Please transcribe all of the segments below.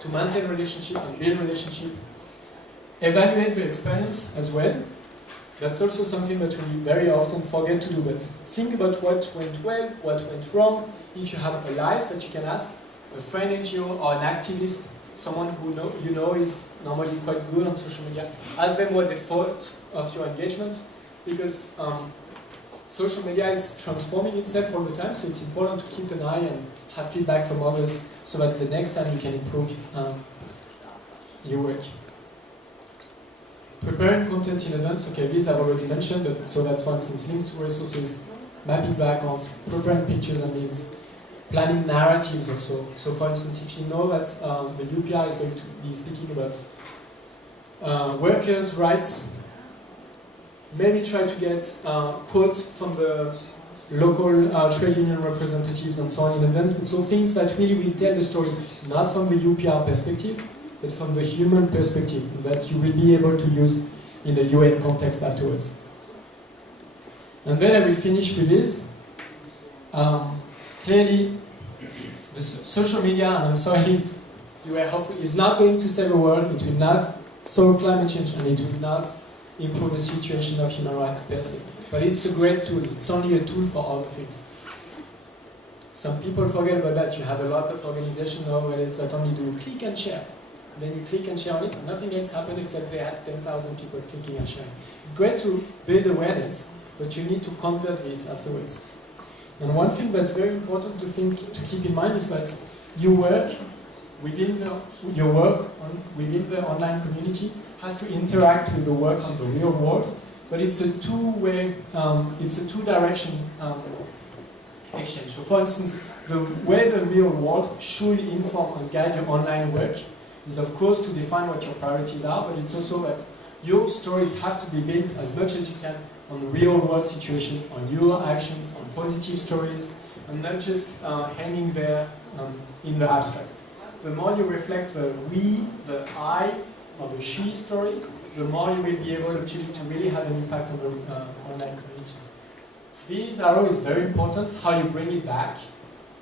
to maintain relationship and build relationship. Evaluate the experience as well. That's also something that we very often forget to do, but think about what went well, what went wrong. If you have allies that you can ask, a friend NGO or an activist, someone who you know is normally quite good on social media, ask them what they thought of your engagement, because social media is transforming itself all the time, so it's important to keep an eye and have feedback from others so that the next time you can improve your work. Preparing content in advance, okay, these I've already mentioned, but so that's for instance linked to resources, mapping the accounts, preparing pictures and memes, planning narratives also. So for instance, if you know that the UPR is going to be speaking about workers' rights, maybe try to get quotes from the local trade union representatives and so on in advance, but so things that really will tell the story, not from the UPR perspective, but from the human perspective, that you will be able to use in the UN context afterwards. And then I will finish with this. Clearly, the social media, and I'm sorry if you were hopeful, is not going to save the world, it will not solve climate change, and it will not improve the situation of human rights per se. But it's a great tool, it's only a tool for other things. Some people forget about that. You have a lot of organizations nowadays that only do click and share. Then you click and share on it, and nothing else happened except they had 10,000 people clicking and sharing. It's great to build awareness, but you need to convert this afterwards. And one thing that's very important to keep in mind is that your work within the online community has to interact with the work on the real world, but it's a two-way, it's a two-direction exchange. So, for instance, the way the real world should inform and guide your online work is of course to define what your priorities are, but it's also that your stories have to be built as much as you can on real world situation, on your actions, on positive stories, and not just hanging there in the abstract. The more you reflect the we, the I, or the she story, the more you will be able to really have an impact on the online community. These are always very important, how you bring it back.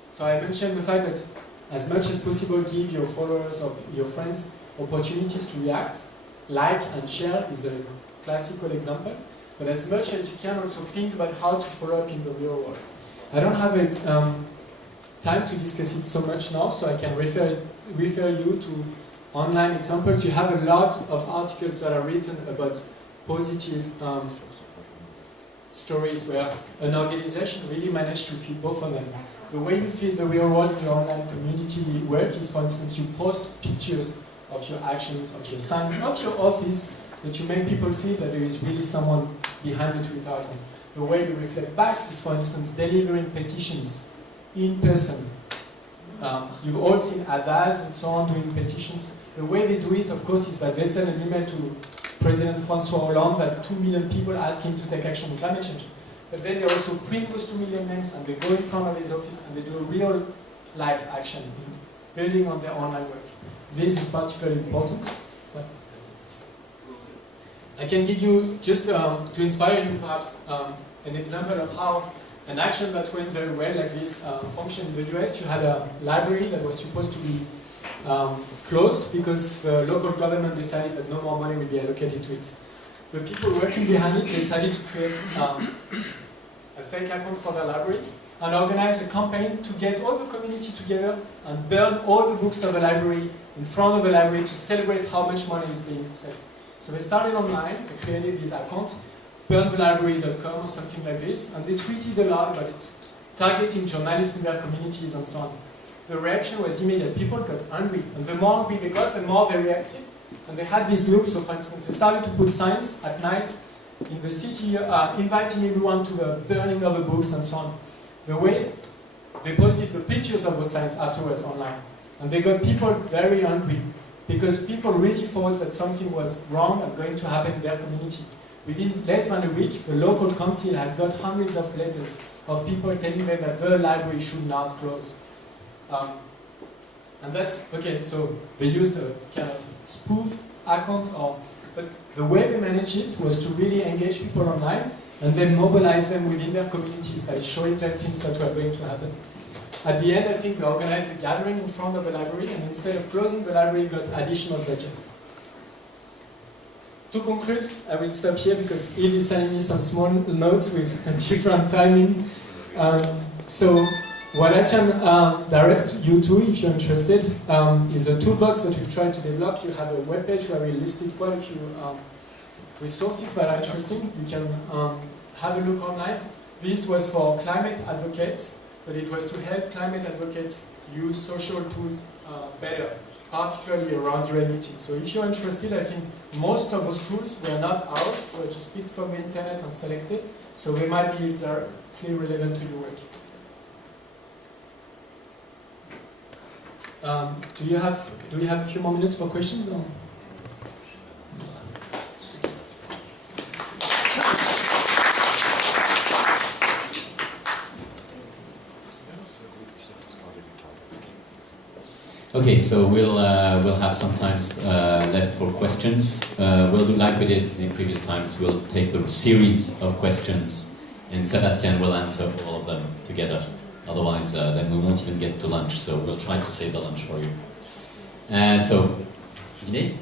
So I mentioned the fact that as much as possible, give your followers or your friends opportunities to react. Like and share is a classical example. But as much as you can, also think about how to follow up in the real world. I don't have time to discuss it so much now, so I can refer you to online examples. You have a lot of articles that are written about positive stories where an organization really managed to feed both of them. The way you feed the real world in your online community work is, for instance, you post pictures of your actions, of your signs, of your office, that you make people feel that there is really someone behind the Twitter account. The way you reflect back is, for instance, delivering petitions in person. You've all seen Avaz and so on doing petitions. The way they do it, of course, is that they send an email to President François Hollande that 2 million people ask him to take action on climate change. But then they also print those 2 million names and they go in front of his office and they do a real life action in building on their online work. This is particularly important. I can give you, just to inspire you perhaps, an example of how an action that went very well like this functioned in the US. You had a library that was supposed to be closed because the local government decided that no more money will be allocated to it. The people working behind it decided to create a fake account for their library and organize a campaign to get all the community together and burn all the books of the library in front of the library to celebrate how much money is being saved. So they started online, they created this account, burnthelibrary.com or something like this, and they tweeted a lot about it, targeting journalists in their communities and so on. The reaction was immediate. People got angry, and the more angry they got, the more they reacted. And they had this look, so for instance, they started to put signs at night in the city, inviting everyone to the burning of the books and so on. The way they posted the pictures of those signs afterwards online. And they got people very angry, because people really thought that something was wrong and going to happen in their community. Within less than a week, the local council had got hundreds of letters of people telling them that the library should not close. And that's, okay, so they used a kind of spoof account, but the way they managed it was to really engage people online and then mobilize them within their communities by showing them things that were going to happen. at the end, I think they organized a gathering in front of the library, and instead of closing the library, got additional budget. To conclude, I will stop here because Eve is sending me some small notes with a different timing. So what I can direct you to, if you're interested, is a toolbox that we've tried to develop. You have a webpage where we listed quite a few resources that are interesting. You can have a look online. This was for climate advocates, but it was to help climate advocates use social tools better, particularly around UN meetings. So if you're interested, I think most of those tools were not ours, they were just picked from the internet and selected, so they might be directly relevant to your work. Do we have a few more minutes for questions? Or? Okay, so we'll have some times left for questions. We'll do like we did the previous times. We'll take the series of questions, and Sébastien will answer all of them together. Otherwise, then we won't even get to lunch. So we'll try to save the lunch for you. So, idée?